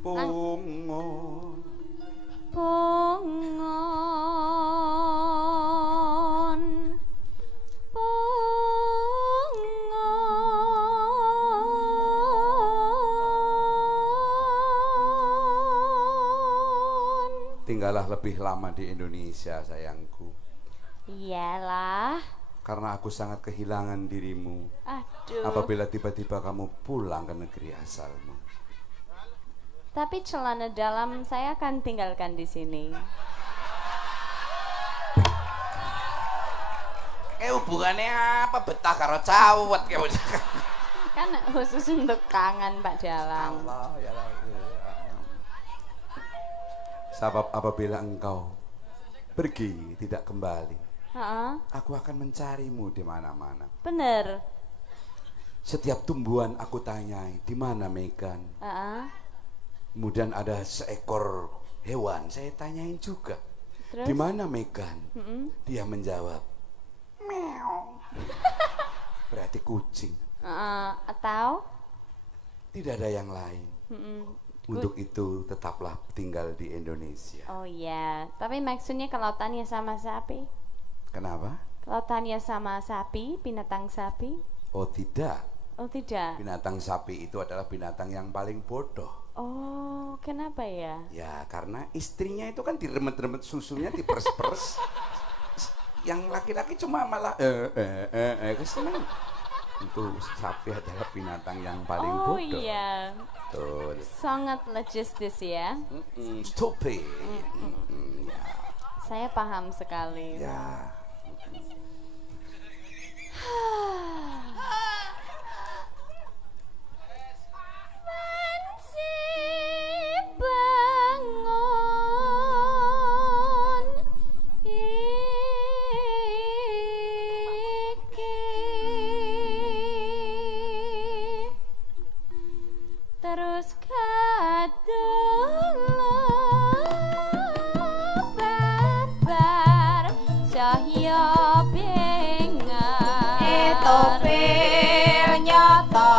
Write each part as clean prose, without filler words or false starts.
Pungon Pungon Pungon. Tinggallah lebih lama di Indonesia sayangku. Iyalah. Karena aku sangat kehilangan dirimu. Aduh. Apabila tiba-tiba kamu pulang ke negeri asalmu. Tapi celana dalam saya akan tinggalkan di sini. Hubungannya apa betah karo cawet kayak Kan khusus untuk kangen Pak Dalang. Allah ya Allah. Sebab apabila engkau pergi tidak kembali, aku akan mencarimu di mana-mana. Bener. Setiap tumbuhan aku tanyai, di mana Megan? Kemudian ada seekor hewan, saya tanyain juga, di mana Megan? Dia menjawab, meow. Berarti kucing. Atau? Tidak ada yang lain. Untuk itu tetaplah tinggal di Indonesia. Oh iya, tapi maksudnya kalau tanya sama sapi? Kenapa? Kalau tanya sama sapi, binatang sapi? Oh tidak. Oh tidak. Binatang sapi itu adalah binatang yang paling bodoh. Oh, kenapa ya? Ya karena istrinya itu kan diremet-remet susunya, diperes-peres. Yang laki-laki cuma malah keseneng. Itu sapi adalah binatang yang paling bodoh. Oh iya. Betul. Sangat logistis ya. Stupid. Ya. Saya paham sekali. Ya. Bangun terus kadolo babar cahya bengar itu pil nyata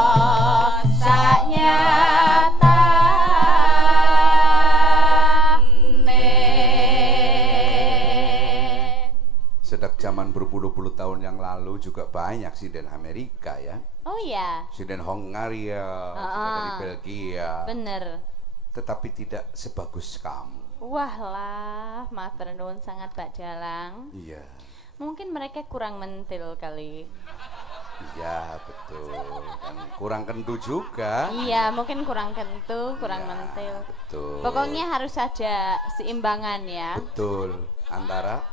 Sejak zaman berpuluh-puluh tahun yang lalu juga banyak sinden Amerika ya. Oh ya. Sinden Hongaria, juga dari Belgia. Bener. Tetapi tidak sebagus kamu. Wah lah, matur nuwun sangat Pak Dalang. Iya. Mungkin mereka kurang mentil kali. Iya betul. Dan kurang kentu juga. Iya, mungkin kurang kentu, kurang mentil. Betul. Pokoknya harus ada seimbangan ya. Betul. Antara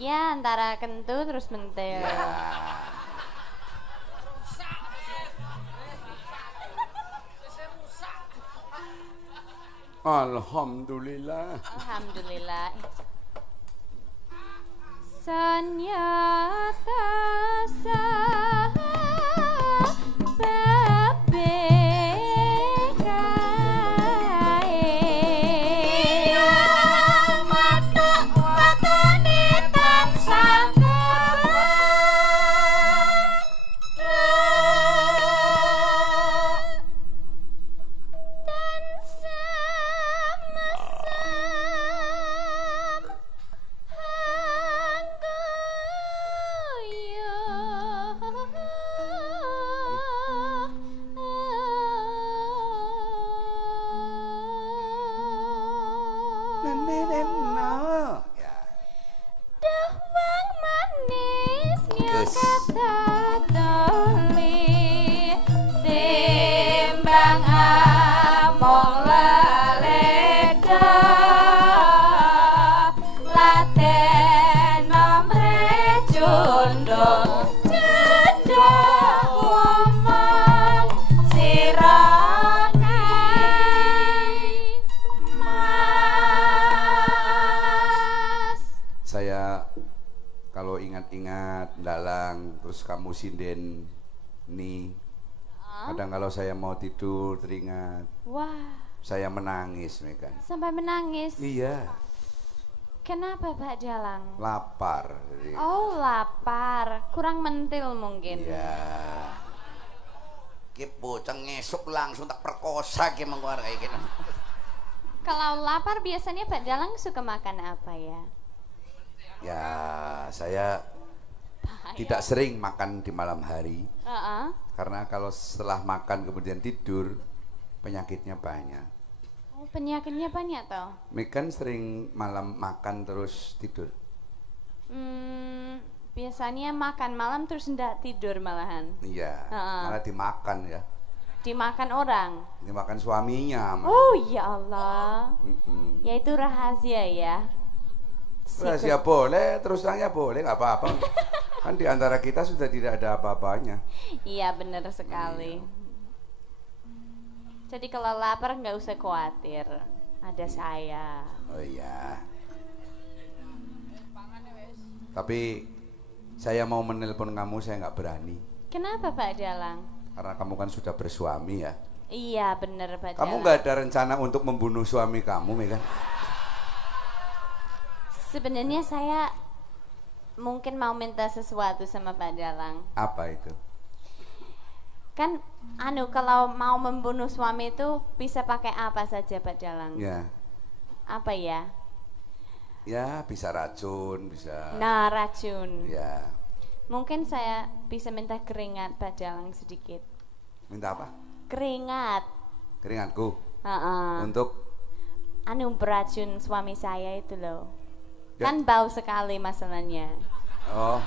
Ya, antara kentu terus mentil. Alhamdulillah. Alhamdulillah. Sanyata kalau ingat-ingat Dalang terus kamu sinden nih kadang kalau saya mau tidur teringat saya menangis Megan. Sampai menangis? Iya. Kenapa Pak Dalang? Lapar. Oh lapar, kurang mentil mungkin. Iya. Ki bocah ngesuk langsung tak perkosa ki mengko arek iki. Kalau lapar biasanya Pak Dalang suka makan apa ya? Ya, saya tidak sering makan di malam hari. Karena kalau setelah makan kemudian tidur, penyakitnya banyak. Oh, penyakitnya banyak toh? Megan sering malam makan terus tidur. Biasanya makan malam terus ndak tidur malahan. Iya, malah dimakan ya. Dimakan orang? Dimakan suaminya. Oh ya Allah. Ya itu rahasia ya. Rahasia boleh, terus terangnya boleh, nggak apa-apa. Kan di antara kita sudah tidak ada apa-apanya. Iya benar sekali. Jadi kalau lapar nggak usah khawatir, ada saya. Oh iya. Tapi saya mau menelpon kamu, saya nggak berani. Kenapa Pak Dalang? Karena kamu kan sudah bersuami ya. Iya benar Pak Dalang. Kamu nggak ada rencana untuk membunuh suami kamu, Megan? Sebenarnya saya mungkin mau minta sesuatu sama Pak Dalang. Apa itu? Kan kalau mau membunuh suami itu bisa pakai apa saja Pak Dalang? Ya. Apa ya? Ya bisa racun, bisa. Nah racun. Ya. Mungkin saya bisa minta keringat Pak Dalang sedikit. Minta apa? Keringat. Keringatku. Untuk? Beracun suami saya itu loh. Ya. Kan bau sekali masalahnya. Oh.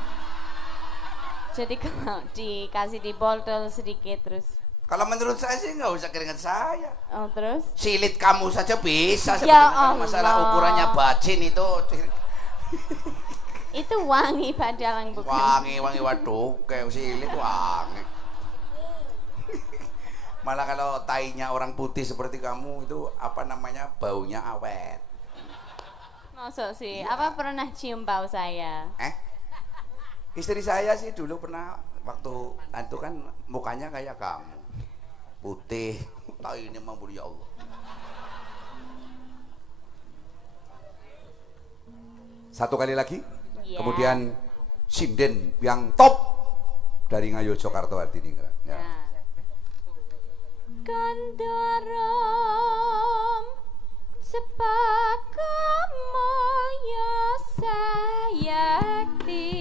Jadi kalau dikasih di botol sedikit terus. Kalau menurut saya sih nggak usah keringat saya. Oh terus? Silit kamu saja bisa. Ya Allah. Masalah ukurannya bacin itu. Itu wangi Pak Dalang bukan? Wangi waduh, kayak silit wangi. Malah kalau tainya orang putih seperti kamu itu apa namanya baunya awet. Maksud sih, apa pernah cium bau saya? Istri saya sih dulu pernah waktu itu kan mukanya kayak kamu. Putih, tai ini mampu ya Allah. Satu kali lagi. Yeah. Kemudian sinden yang top dari Ngayo Jakarta Hadiningrat. Ya. Kandaram sepakamaya sayakti